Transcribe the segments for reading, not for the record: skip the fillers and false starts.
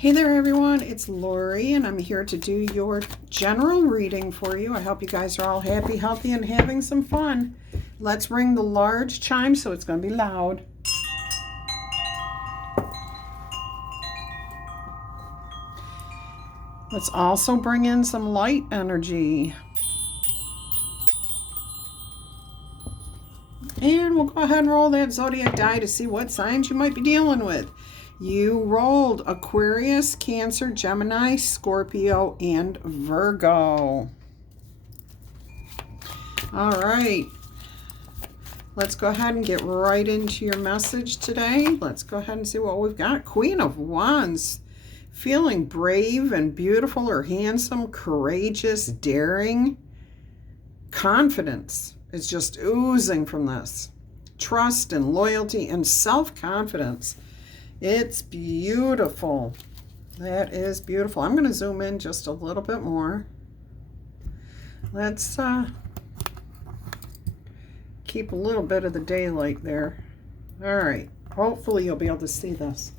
Hey there everyone, it's Laurie and I'm here to do your general reading for you. I hope you guys are all happy, healthy, and having some fun. Let's ring the large chime so it's going to be loud. Let's also bring in some light energy. And we'll go ahead and roll that zodiac die to see what signs you might be dealing with. You rolled Aquarius, Cancer, Gemini, Scorpio, and Virgo. All right. Let's go ahead and get right into your message today. Let's go ahead and see what we've got. Queen of Wands. Feeling brave and beautiful or handsome, courageous, daring. Confidence is just oozing from this. Trust and loyalty and self-confidence. It's beautiful. That is beautiful. I'm going to zoom in just a little bit more. Let's keep a little bit of the daylight there. All right. Hopefully you'll be able to see this.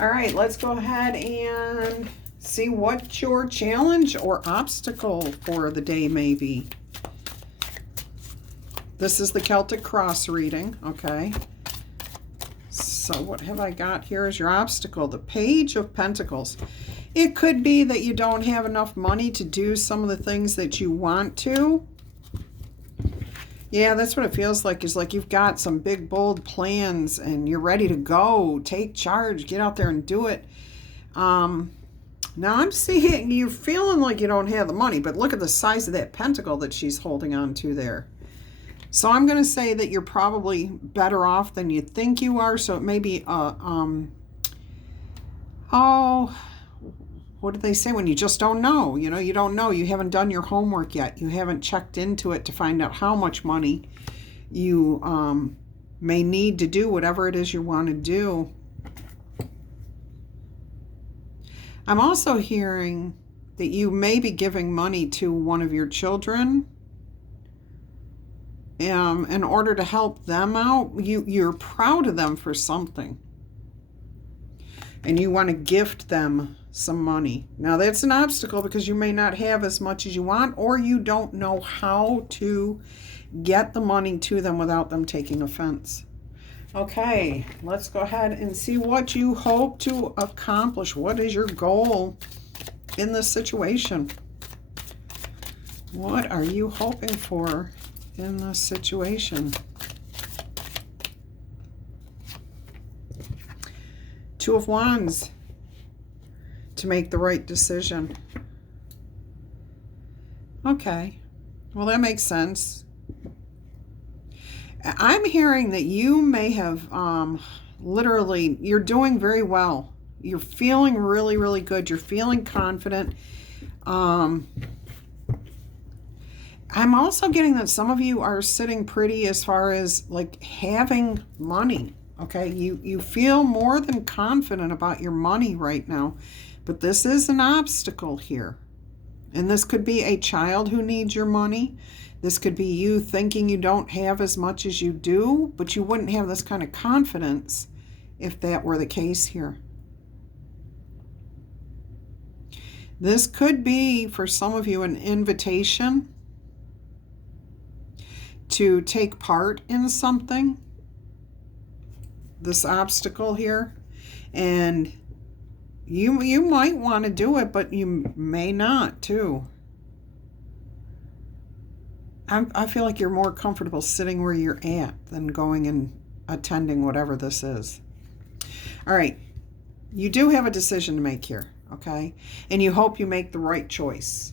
All right. Let's go ahead and see what your challenge or obstacle for the day may be. This is the Celtic Cross reading. Okay. So what have I got here as your obstacle? The Page of Pentacles. It could be that you don't have enough money to do some of the things that you want to. Yeah, that's what it feels like. It's like you've got some big, bold plans and you're ready to go. Take charge. Get out there and do it. Now I'm seeing you're feeling like you don't have the money, but look at the size of that pentacle that she's holding on to there. So I'm going to say that you're probably better off than you think you are. So it may be, what do they say when you just don't know? You know, you don't know. You haven't done your homework yet. You haven't checked into it to find out how much money you may need to do whatever it is you want to do. I'm also hearing that you may be giving money to one of your children. In order to help them out, you're proud of them for something. And you want to gift them some money. Now that's an obstacle because you may not have as much as you want, or you don't know how to get the money to them without them taking offense. Okay, let's go ahead and see what you hope to accomplish. What is your goal in this situation? What are you hoping for in this situation? Two of Wands. To make the right decision. Okay. Well, that makes sense. I'm hearing that you may have literally, you're doing very well. You're feeling really, really good. You're feeling confident. I'm also getting that some of you are sitting pretty as far as like having money. Okay, you feel more than confident about your money right now, but this is an obstacle here. And this could be a child who needs your money. This could be you thinking you don't have as much as you do, but you wouldn't have this kind of confidence if that were the case here. This could be, for some of you, an invitation to take part in something, this obstacle here, and you might want to do it, but you may not too. I feel like you're more comfortable sitting where you're at than going and attending whatever this is. All right, you do have a decision to make here, okay? And you hope you make the right choice.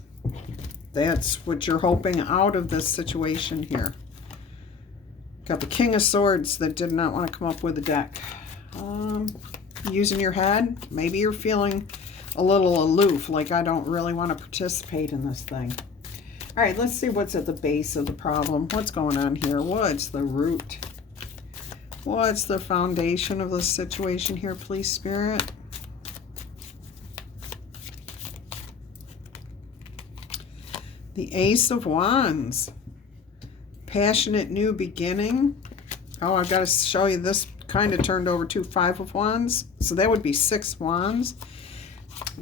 That's what you're hoping out of this situation here. Got the King of Swords that did not want to come up with a deck. Using your head, maybe you're feeling a little aloof, like I don't really want to participate in this thing. All right, let's see what's at the base of the problem. What's going on here? What's the root? What's the foundation of this situation here, please, Spirit? The Ace of Wands. Passionate new beginning. Oh, I've got to show you this kind of turned over to 5 of Wands. So that would be 6 Wands.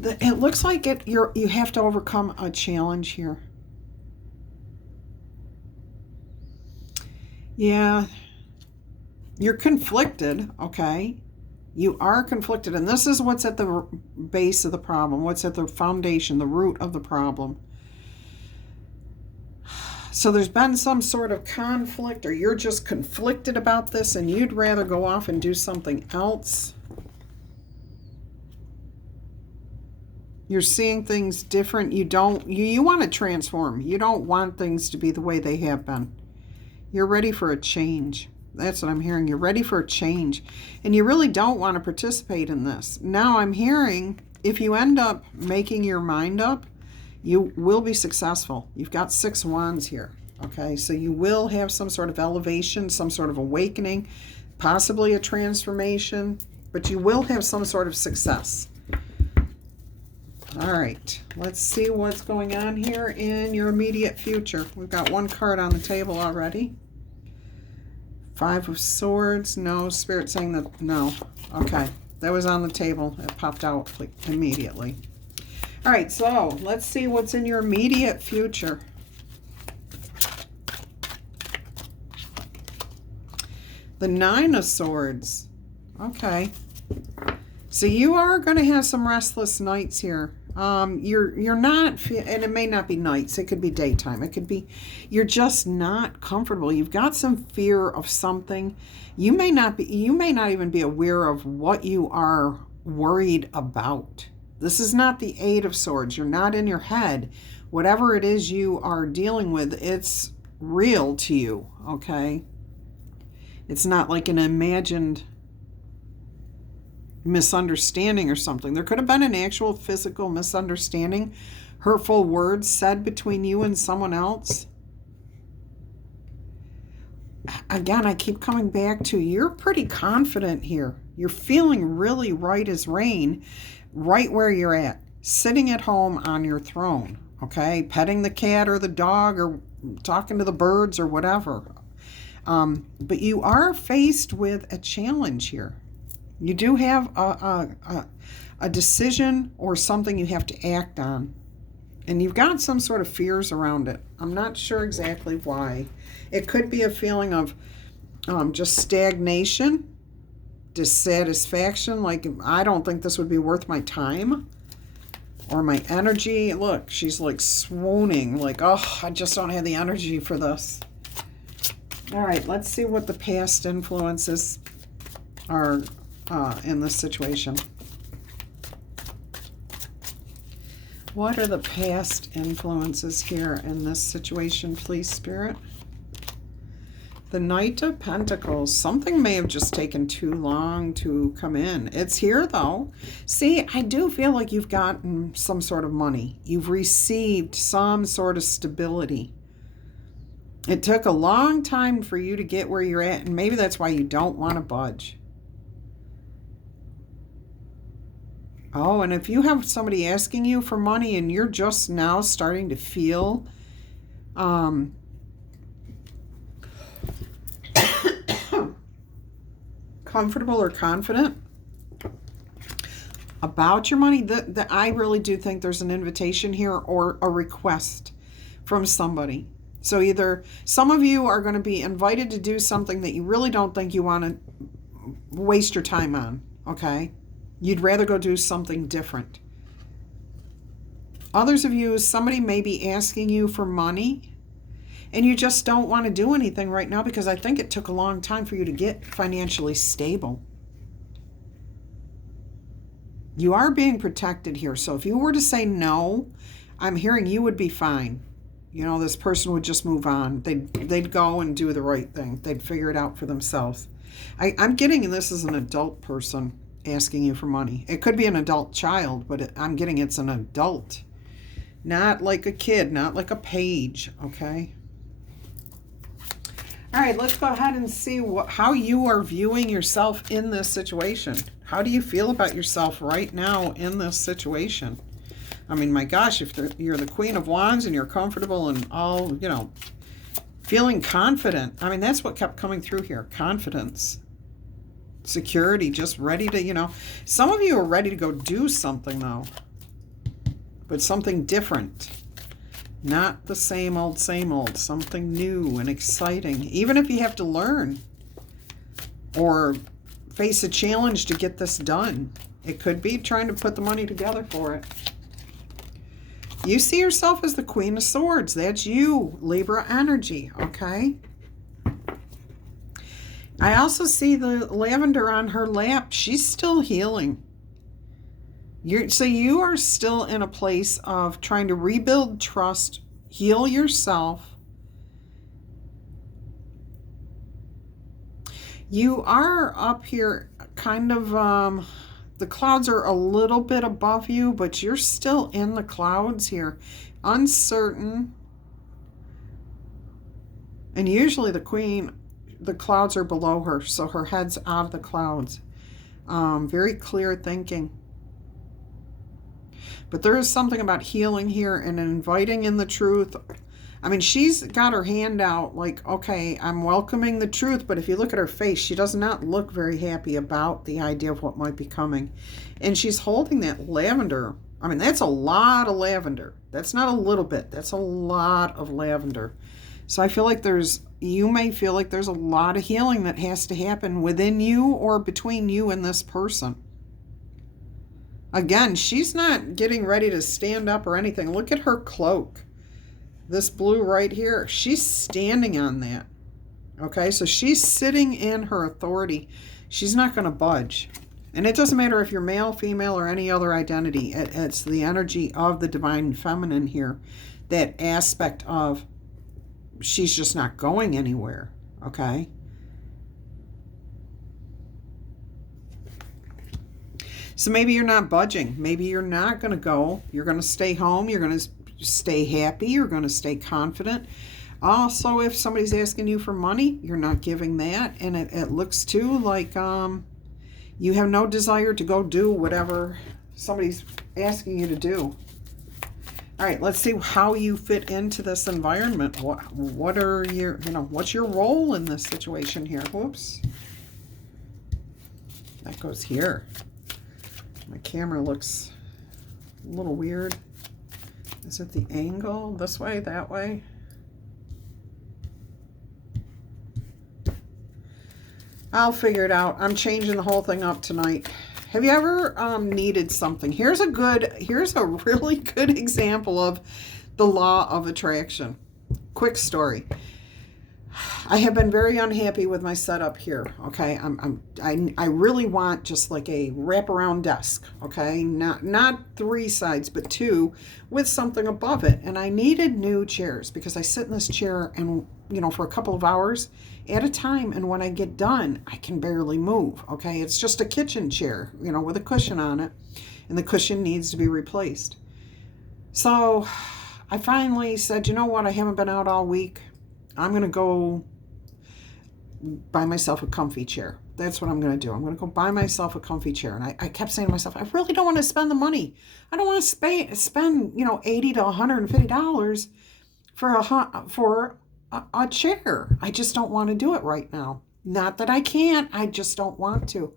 It looks like you have to overcome a challenge here. Yeah. You're conflicted, okay? You are conflicted, and this is what's at the base of the problem, what's at the foundation, the root of the problem. So there's been some sort of conflict, or you're just conflicted about this, and you'd rather go off and do something else. You're seeing things different. You want to transform. You don't want things to be the way they have been. You're ready for a change. That's what I'm hearing. You're ready for a change. And you really don't want to participate in this. Now I'm hearing if you end up making your mind up, you will be successful. You've got 6 Wands here. Okay, so you will have some sort of elevation, some sort of awakening, possibly a transformation, but you will have some sort of success. All right, let's see what's going on here in your immediate future. We've got 1 card on the table already. 5 of Swords. No. Spirit saying that no. Okay. That was on the table. It popped out like immediately. All right. So let's see what's in your immediate future. The 9 of Swords. Okay. So you are going to have some restless nights here. You're not, and it may not be nights, it could be daytime, it could be, you're just not comfortable. You've got some fear of something. You may not even be aware of what you are worried about. This is not the 8 of Swords. You're not in your head. Whatever it is you are dealing with, it's real to you, okay? It's not like an imagined misunderstanding or something. There could have been an actual physical misunderstanding, hurtful words said between you and someone else. Again, I keep coming back to you're pretty confident here. You're feeling really right as rain, right where you're at, sitting at home on your throne, okay? Petting the cat or the dog or talking to the birds or whatever. But you are faced with a challenge here. You do have a decision or something you have to act on. And you've got some sort of fears around it. I'm not sure exactly why. It could be a feeling of just stagnation, dissatisfaction. Like, I don't think this would be worth my time or my energy. Look, she's like swooning. Like, oh, I just don't have the energy for this. All right, let's see what the past influences are in this situation. What are the past influences here in this situation, please, Spirit? The Knight of Pentacles. Something may have just taken too long to come in. It's here, though. See, I do feel like you've gotten some sort of money. You've received some sort of stability. It took a long time for you to get where you're at, and maybe that's why you don't want to budge. Oh, and if you have somebody asking you for money and you're just now starting to feel comfortable or confident about your money, I really do think there's an invitation here or a request from somebody. So either some of you are going to be invited to do something that you really don't think you want to waste your time on, okay? You'd rather go do something different. Others of you, somebody may be asking you for money and you just don't want to do anything right now because I think it took a long time for you to get financially stable. You are being protected here. So if you were to say no, I'm hearing you would be fine. You know, this person would just move on. They'd go and do the right thing. They'd figure it out for themselves. I'm getting this as an adult person asking you for money. It could be an adult child, but I'm getting it's an adult. Not like a kid, not like a page, okay? All right, let's go ahead and see how you are viewing yourself in this situation. How do you feel about yourself right now in this situation? I mean, my gosh, if you're the Queen of Wands and you're comfortable and all, you know, feeling confident. I mean, that's what kept coming through here, confidence. security, just ready to, you know. Some of you are ready to go do something, though. But something different. Not the same old, something new and exciting. Even if you have to learn or face a challenge to get this done. It could be trying to put the money together for it. You see yourself as the Queen of Swords. That's you, Libra energy, okay? I also see the lavender on her lap. She's still healing. So you are still in a place of trying to rebuild trust, heal yourself. You are up here kind of, the clouds are a little bit above you, but you're still in the clouds here. Uncertain. And usually the Queen, the clouds are below her, so her head's out of the clouds. Very clear thinking. But there is something about healing here and inviting in the truth. I mean, she's got her hand out like, okay, I'm welcoming the truth. But if you look at her face, she does not look very happy about the idea of what might be coming. And she's holding that lavender. I mean, that's a lot of lavender. That's not a little bit. That's a lot of lavender. So I feel like you may feel like there's a lot of healing that has to happen within you or between you and this person. Again, she's not getting ready to stand up or anything. Look at her cloak. This blue right here, she's standing on that. Okay, so she's sitting in her authority. She's not going to budge. And it doesn't matter if you're male, female, or any other identity. It's the energy of the divine feminine here. That aspect of she's just not going anywhere. Okay? So maybe you're not budging. Maybe you're not going to go. You're going to stay home. You're going to stay happy. You're going to stay confident. Also, if somebody's asking you for money, you're not giving that. And it looks too like you have no desire to go do whatever somebody's asking you to do. All right, let's see how you fit into this environment. What are your, what's your role in this situation here? Whoops. That goes here. My camera looks a little weird. Is it the angle? This way, that way? I'll figure it out. I'm changing the whole thing up tonight. Have you ever needed something? Here's a really good example of the law of attraction. Quick story. I have been very unhappy with my setup here, okay? I really want just like a wraparound desk, okay? Not 3 sides, but 2 with something above it. And I needed new chairs because I sit in this chair and, for a couple of hours at a time. And when I get done, I can barely move, okay? It's just a kitchen chair, with a cushion on it. And the cushion needs to be replaced. So I finally said, you know what? I haven't been out all week. I'm going to go buy myself a comfy chair. That's what I'm going to do. I'm going to go buy myself a comfy chair. And I kept saying to myself, I really don't want to spend the money. I don't want to spend $80 to $150 for a chair. I just don't want to do it right now. Not that I can't. I just don't want to.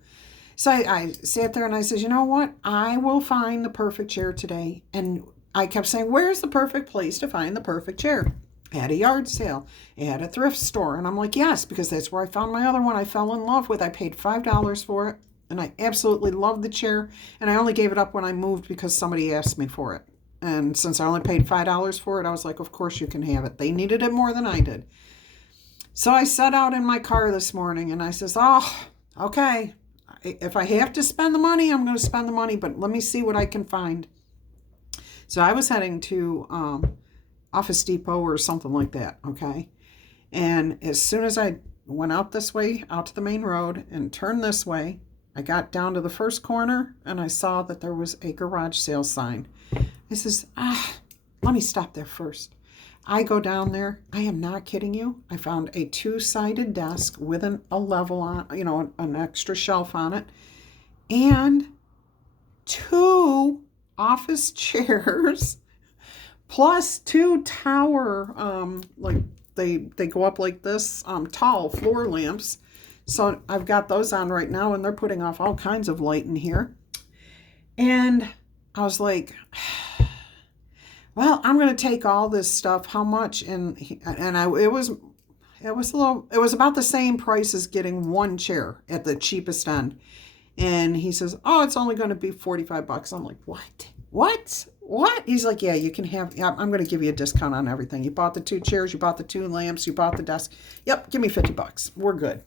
So I sat there and I said, you know what? I will find the perfect chair today. And I kept saying, where's the perfect place to find the perfect chair? At a yard sale, at a thrift store. And I'm like, yes, because that's where I found my other one I fell in love with. I paid $5 for it, and I absolutely loved the chair. And I only gave it up when I moved because somebody asked me for it. And since I only paid $5 for it, I was like, of course you can have it. They needed it more than I did. So I set out in my car this morning, and I says, oh, okay. If I have to spend the money, I'm going to spend the money, but let me see what I can find. So I was heading to Office Depot or something like that, okay? And as soon as I went out this way, out to the main road, and turned this way, I got down to the first corner, and I saw that there was a garage sale sign. I says, let me stop there first. I go down there. I am not kidding you. I found a 2-sided desk with a level on, an extra shelf on it, and 2 office chairs, plus 2 tower, like they go up like this, tall floor lamps. So I've got those on right now, and they're putting off all kinds of light in here. And I was like, well, I'm going to take all this stuff. How much? It was about the same price as getting one chair at the cheapest end. And he says, oh, it's only going to be $45. I'm like, what? He's like, yeah, you can have, I'm going to give you a discount on everything. You bought the 2 chairs, you bought the 2 lamps, you bought the desk. Yep, give me $50. We're good.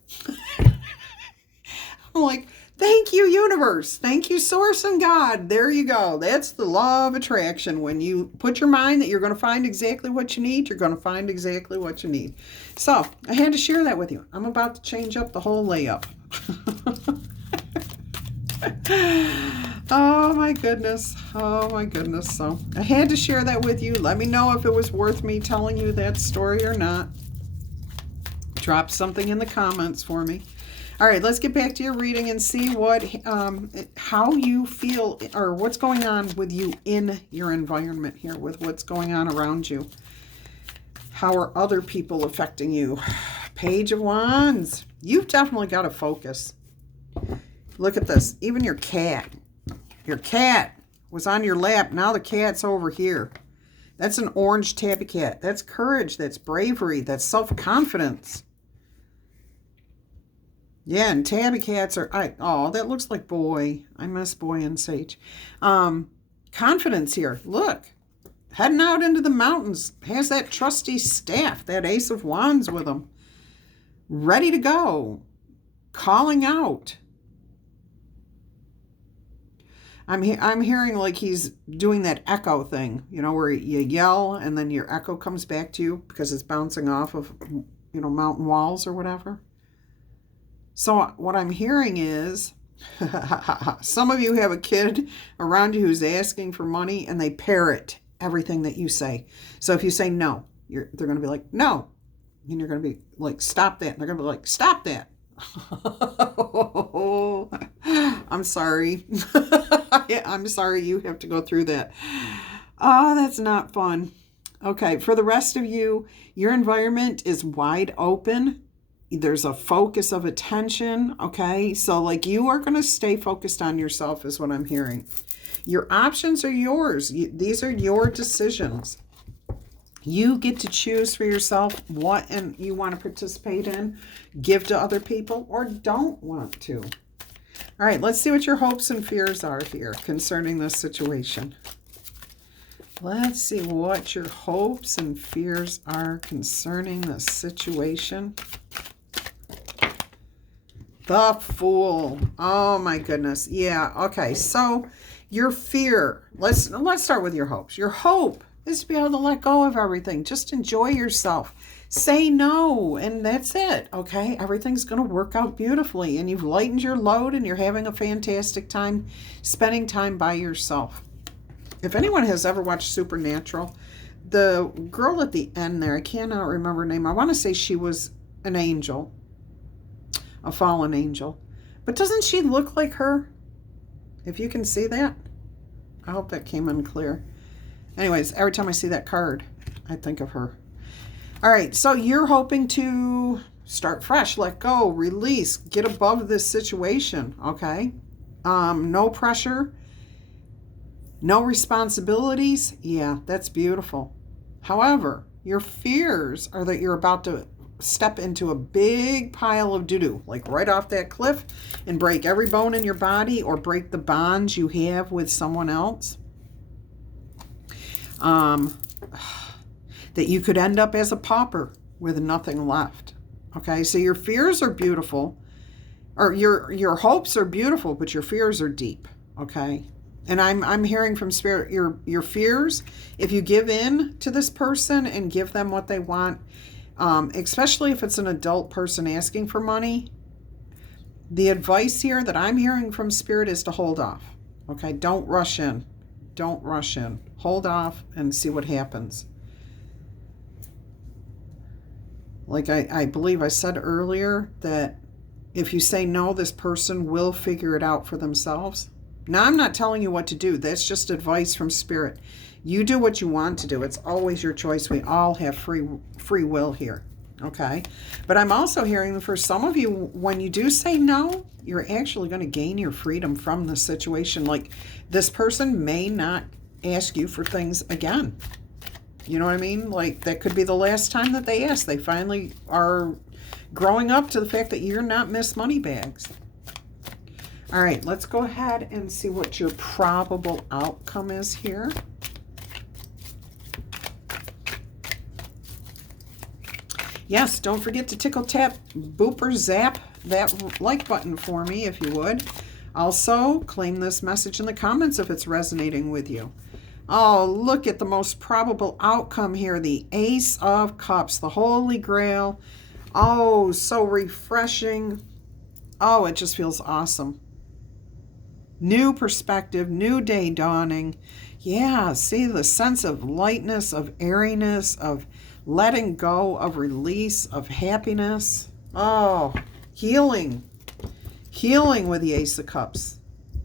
I'm like, thank you, universe. Thank you, source and God. There you go. That's the law of attraction. When you put your mind that you're going to find exactly what you need, you're going to find exactly what you need. So I had to share that with you. I'm about to change up the whole layup. Oh my goodness. So I had to share that with you. Let me know if it was worth me telling you that story or not. Drop something in the comments for me. All right, let's get back to your reading and see how you feel, or what's going on with you in your environment here, with what's going on around you. How are other people affecting you? Page of Wands. You've definitely got to focus. Look at this. Even your cat. Your cat was on your lap. Now the cat's over here. That's an orange tabby cat. That's courage. That's bravery. That's self-confidence. Yeah, and tabby cats are... Oh, that looks like Boy. I miss Boy and Sage. Confidence here. Look. Heading out into the mountains. Has that trusty staff. That Ace of Wands with him. Ready to go. Calling out. I'm hearing like he's doing that echo thing, where you yell and then your echo comes back to you because it's bouncing off of, mountain walls or whatever. So what I'm hearing is some of you have a kid around you who's asking for money and they parrot everything that you say. So if you say no, they're going to be like, no. And you're going to be like, stop that. And they're going to be like, stop that. I'm sorry. I'm sorry you have to go through that. Oh, that's not fun. Okay, for the rest of you, your environment is wide open. There's a focus of attention, okay? So like you are going to stay focused on yourself is what I'm hearing. Your options are yours. These are your decisions. You get to choose for yourself what and you want to participate in, give to other people, or don't want to. All right, let's see what your hopes and fears are here concerning this situation. Let's see what your hopes and fears are concerning this situation. The Fool. Oh my goodness. Yeah, okay. So your fear. Let's start with your hopes. Your hope is to be able to let go of everything. Just enjoy yourself. Say no, and that's it, okay? Everything's going to work out beautifully, and you've lightened your load, and you're having a fantastic time spending time by yourself. If anyone has ever watched Supernatural, the girl at the end there, I cannot remember her name. I want to say she was an angel, a fallen angel. But doesn't she look like her? If you can see that. I hope that came in clear. Anyways, every time I see that card, I think of her. All right, so you're hoping to start fresh, let go, release, get above this situation, okay? No pressure, no responsibilities. Yeah, that's beautiful. However, your fears are that you're about to step into a big pile of doo-doo, like right off that cliff, and break every bone in your body or break the bonds you have with someone else. That you could end up as a pauper with nothing left. Okay, so your fears are beautiful, or your hopes are beautiful, but your fears are deep. Okay, and I'm hearing from Spirit your fears. If you give in to this person and give them what they want, especially if it's an adult person asking for money, the advice here that I'm hearing from Spirit is to hold off. Okay, don't rush in. Don't rush in. Hold off and see what happens. Like I believe I said earlier that if you say no, this person will figure it out for themselves. Now, I'm not telling you what to do. That's just advice from Spirit. You do what you want to do. It's always your choice. We all have free will here. Okay. But I'm also hearing for some of you, when you do say no, you're actually going to gain your freedom from the situation. Like, this person may not ask you for things again. You know what I mean? Like, that could be the last time that they ask. They finally are growing up to the fact that you're not Miss Moneybags. All right, let's go ahead and see what your probable outcome is here. Yes, don't forget to tickle, tap, boop, or zap that like button for me if you would. Also, claim this message in the comments if it's resonating with you. Oh, look at the most probable outcome here. The Ace of Cups, the Holy Grail. Oh, so refreshing. Oh, it just feels awesome. New perspective, new day dawning. Yeah, see the sense of lightness, of airiness, of letting go, of release, of happiness. Oh, healing. Healing with the Ace of Cups.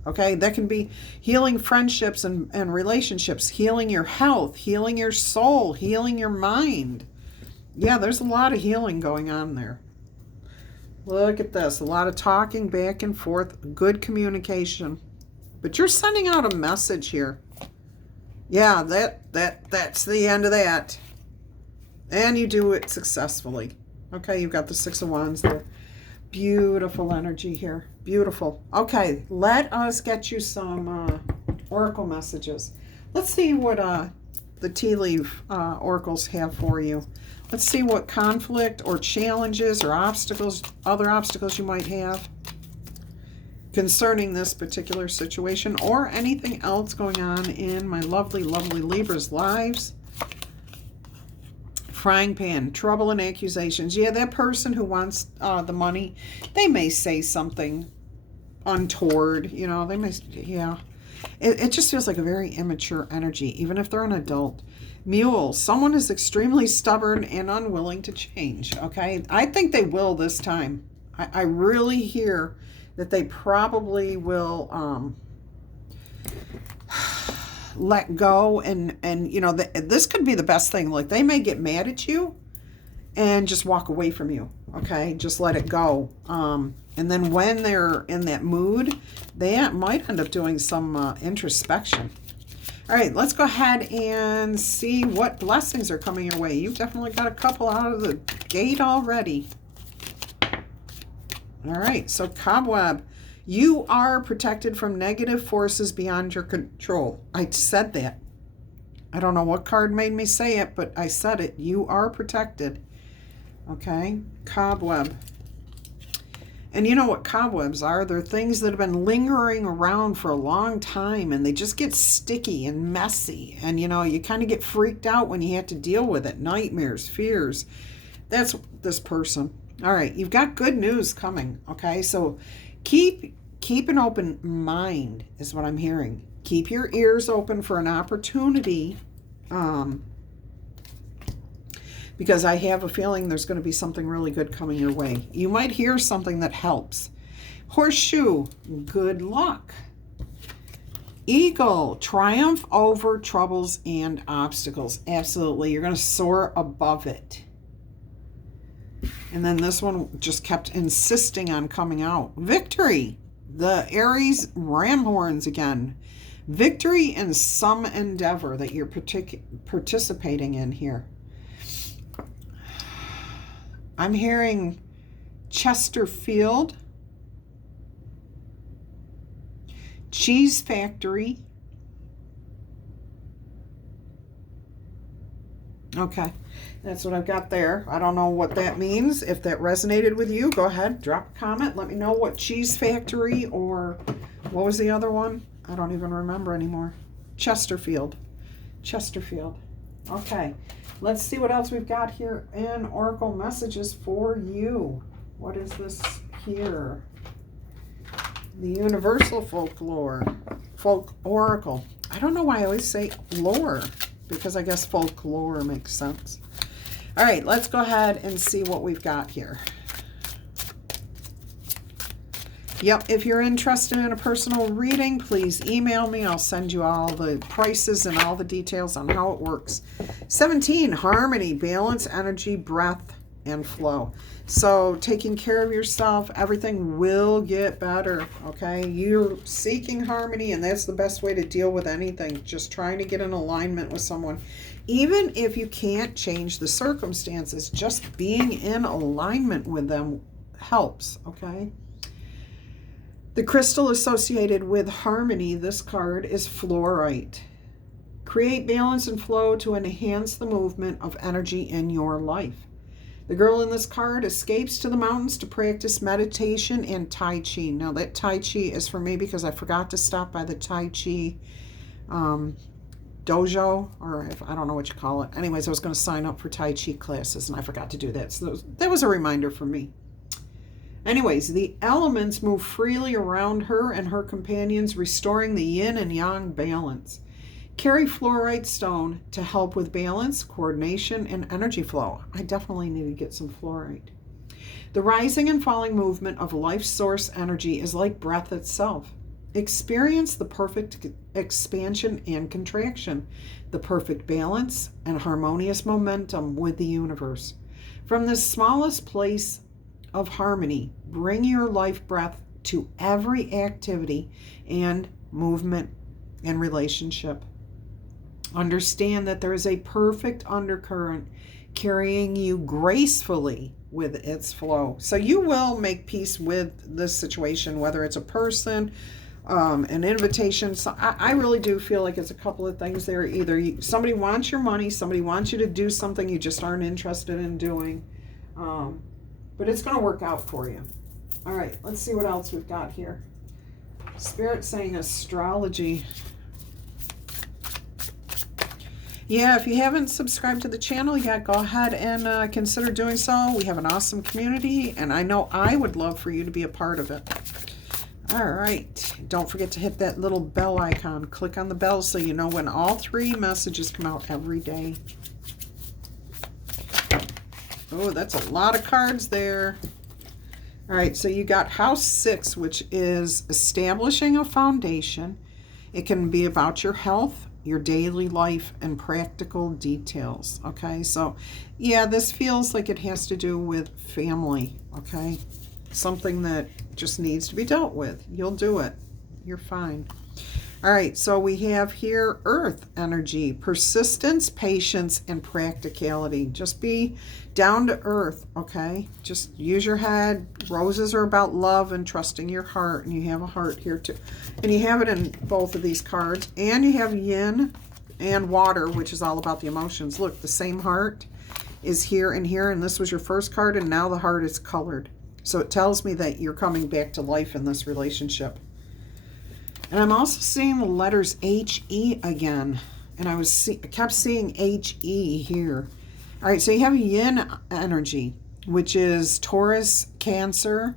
Okay, that can be healing friendships and relationships, healing your health, healing your soul, healing your mind. Yeah, there's a lot of healing going on there. Look at this. A lot of talking back and forth, good communication. But you're sending out a message here. Yeah, that's the end of that. And you do it successfully. Okay, you've got the Six of Wands there. Beautiful energy here. Beautiful. Okay, let us get you some oracle messages. Let's see what the tea leaf oracles have for you. Let's see what conflict or challenges or obstacles, other obstacles you might have concerning this particular situation or anything else going on in my lovely, lovely Libra's lives. Frying pan, trouble and accusations. Yeah, that person who wants the money, they may say something untoward, you know, they may, yeah. It just feels like a very immature energy, even if they're an adult. Mule, someone is extremely stubborn and unwilling to change, okay? I think they will this time. I really hear that they probably will let go and you know, this could be the best thing. Like, they may get mad at you and just walk away from you, okay? Just let it go. And then when they're in that mood, they might end up doing some introspection. All right, let's go ahead and see what blessings are coming your way. You've definitely got a couple out of the gate already. All right, so Cobweb, you are protected from negative forces beyond your control. I said that. I don't know what card made me say it, but I said it. You are protected. Okay, Cobweb. And you know what cobwebs are? They're things that have been lingering around for a long time, and they just get sticky and messy. And, you know, you kind of get freaked out when you have to deal with it. Nightmares, fears. That's this person. All right, you've got good news coming, okay? So keep an open mind is what I'm hearing. Keep your ears open for an opportunity, because I have a feeling there's going to be something really good coming your way. You might hear something that helps. Horseshoe, good luck. Eagle, triumph over troubles and obstacles. Absolutely, you're going to soar above it. And then this one just kept insisting on coming out. Victory, the Aries ram horns again. Victory in some endeavor that you're participating in here. I'm hearing Chesterfield, cheese factory. Okay, that's what I've got there. I don't know what that means. If that resonated with you, go ahead, drop a comment. Let me know what cheese factory or what was the other one? I don't even remember anymore. Chesterfield. Okay. Let's see what else we've got here in Oracle messages for you. What is this here? The Universal Folklore. Folk Oracle. I don't know why I always say lore, because I guess folklore makes sense. All right, let's go ahead and see what we've got here. Yep, if you're interested in a personal reading, please email me. I'll send you all the prices and all the details on how it works. 17, harmony, balance, energy, breath, and flow. So taking care of yourself, everything will get better, okay? You're seeking harmony, and that's the best way to deal with anything. Just trying to get in alignment with someone. Even if you can't change the circumstances, just being in alignment with them helps, okay? The crystal associated with harmony, this card, is fluorite. Create balance and flow to enhance the movement of energy in your life. The girl in this card escapes to the mountains to practice meditation and Tai Chi. Now that Tai Chi is for me because I forgot to stop by the Tai Chi dojo, or I don't know what you call it. Anyways, I was going to sign up for Tai Chi classes and I forgot to do that. So that was a reminder for me. Anyways, the elements move freely around her and her companions, restoring the yin and yang balance. Carry fluorite stone to help with balance, coordination, and energy flow. I definitely need to get some fluorite. The rising and falling movement of life source energy is like breath itself. Experience the perfect expansion and contraction, the perfect balance and harmonious momentum with the universe. From the smallest place of harmony, bring your life breath to every activity and movement and relationship. Understand that there is a perfect undercurrent carrying you gracefully with its flow. So you will make peace with this situation, whether it's a person, an invitation. So I really do feel like it's a couple of things there. Either somebody wants your money, somebody wants you to do something you just aren't interested in doing. But it's going to work out for you. All right, let's see what else we've got here. Spirit saying astrology. Yeah, if you haven't subscribed to the channel yet, go ahead and consider doing so. We have an awesome community, and I know I would love for you to be a part of it. All right. Don't forget to hit that little bell icon. Click on the bell so you know when all 3 messages come out every day. Oh, that's a lot of cards there. All right, so you got House 6, which is establishing a foundation. It can be about your health, your daily life, and practical details, okay? So, yeah, this feels like it has to do with family, okay? Something that just needs to be dealt with. You'll do it. You're fine. All right, so we have here Earth energy, persistence, patience, and practicality. Just be down to earth, okay? Just use your head. Roses are about love and trusting your heart, and you have a heart here too. And you have it in both of these cards. And you have yin and water, which is all about the emotions. Look, the same heart is here and here, and this was your first card, and now the heart is colored. So it tells me that you're coming back to life in this relationship. And I'm also seeing the letters H-E again. And I kept seeing H-E here. All right, so you have yin energy, which is Taurus, Cancer,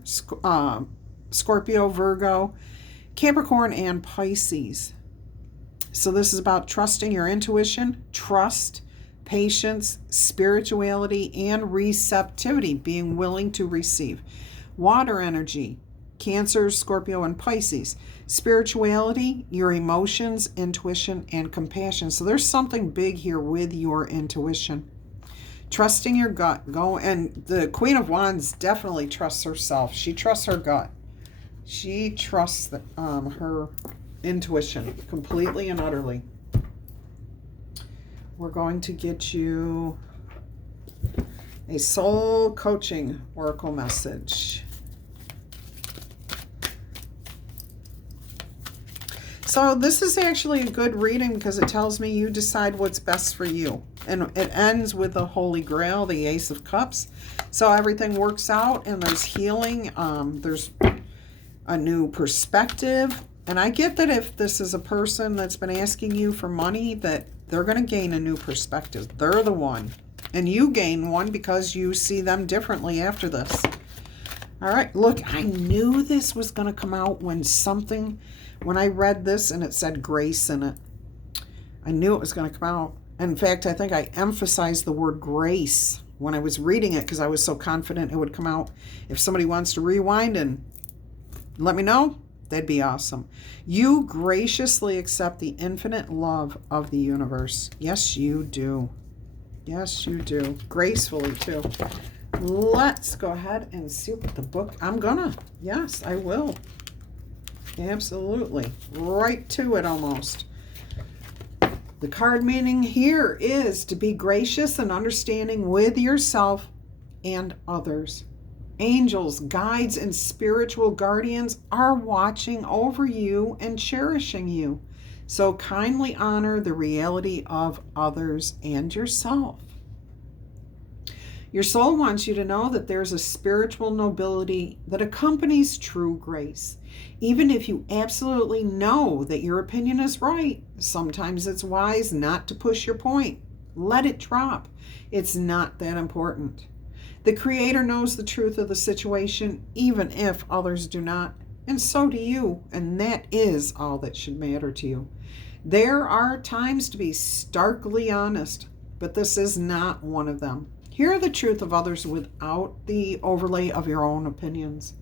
Scorpio, Virgo, Capricorn, and Pisces. So this is about trusting your intuition, trust, patience, spirituality, and receptivity, being willing to receive. Water energy, Cancer, Scorpio, and Pisces. Spirituality, your emotions, intuition, and compassion. So there's something big here with your intuition. Trusting your gut. And the Queen of Wands definitely trusts herself. She trusts her gut. She trusts her intuition completely and utterly. We're going to get you a soul coaching oracle message. So this is actually a good reading because it tells me you decide what's best for you. And it ends with the Holy Grail, the Ace of Cups. So everything works out and there's healing. There's a new perspective. And I get that if this is a person that's been asking you for money, that they're going to gain a new perspective. They're the one. And you gain one because you see them differently after this. All right, look, I knew this was going to come out when I read this and it said grace in it. I knew it was going to come out. In fact, I think I emphasized the word grace when I was reading it because I was so confident it would come out. If somebody wants to rewind and let me know, that'd be awesome. You graciously accept the infinite love of the universe. Yes, you do. Yes, you do. Gracefully, too. let's go ahead and see what the book, yes, I will. Absolutely. Right to it almost. The card meaning here is to be gracious and understanding with yourself and others. Angels, guides, and spiritual guardians are watching over you and cherishing you. So kindly honor the reality of others and yourself. Your soul wants you to know that there's a spiritual nobility that accompanies true grace. Even if you absolutely know that your opinion is right, sometimes it's wise not to push your point. Let it drop. It's not that important. The Creator knows the truth of the situation, even if others do not, and so do you, and that is all that should matter to you. There are times to be starkly honest, but this is not one of them. Hear the truth of others without the overlay of your own opinions.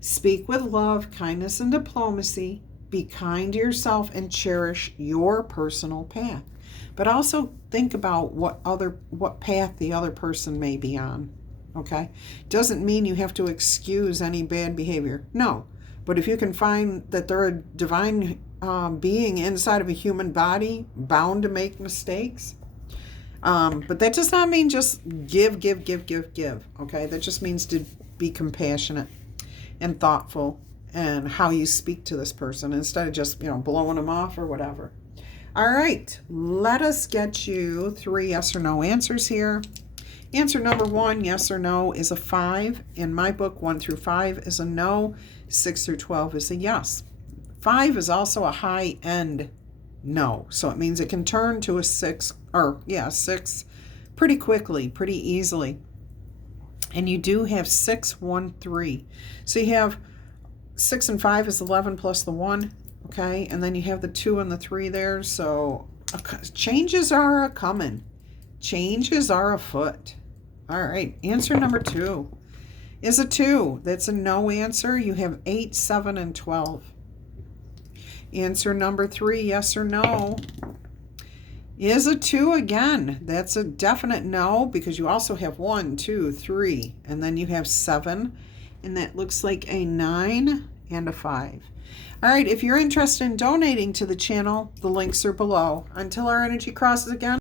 Speak with love, kindness, and diplomacy. Be kind to yourself and cherish your personal path. But also think about what path the other person may be on. Okay? Doesn't mean you have to excuse any bad behavior. No. But if you can find that they're a divine being inside of a human body, bound to make mistakes. But that does not mean just give. Okay? That just means to be compassionate and thoughtful and how you speak to this person instead of just, blowing them off or whatever. All right. Let us get you 3 yes or no answers here. Answer number 1, yes or no, is a 5. In my book, 1 through 5 is a no. 6 through 12 is a yes. 5 is also a high-end no. So it means it can turn to a 6, 6 pretty quickly, pretty easily. And you do have 6, 1, 3. So you have 6 and 5 is 11 plus the 1, okay? And then you have the 2 and the 3 there. So changes are a-coming. Changes are afoot. All right, answer number 2 is a 2. That's a no answer. You have 8, 7, and 12. Answer number 3, yes or no, is a 2 again. That's a definite no because you also have 1, 2, 3, and then you have 7, and that looks like a 9 and a 5. All right, if you're interested in donating to the channel, the links are below. Until our energy crosses again.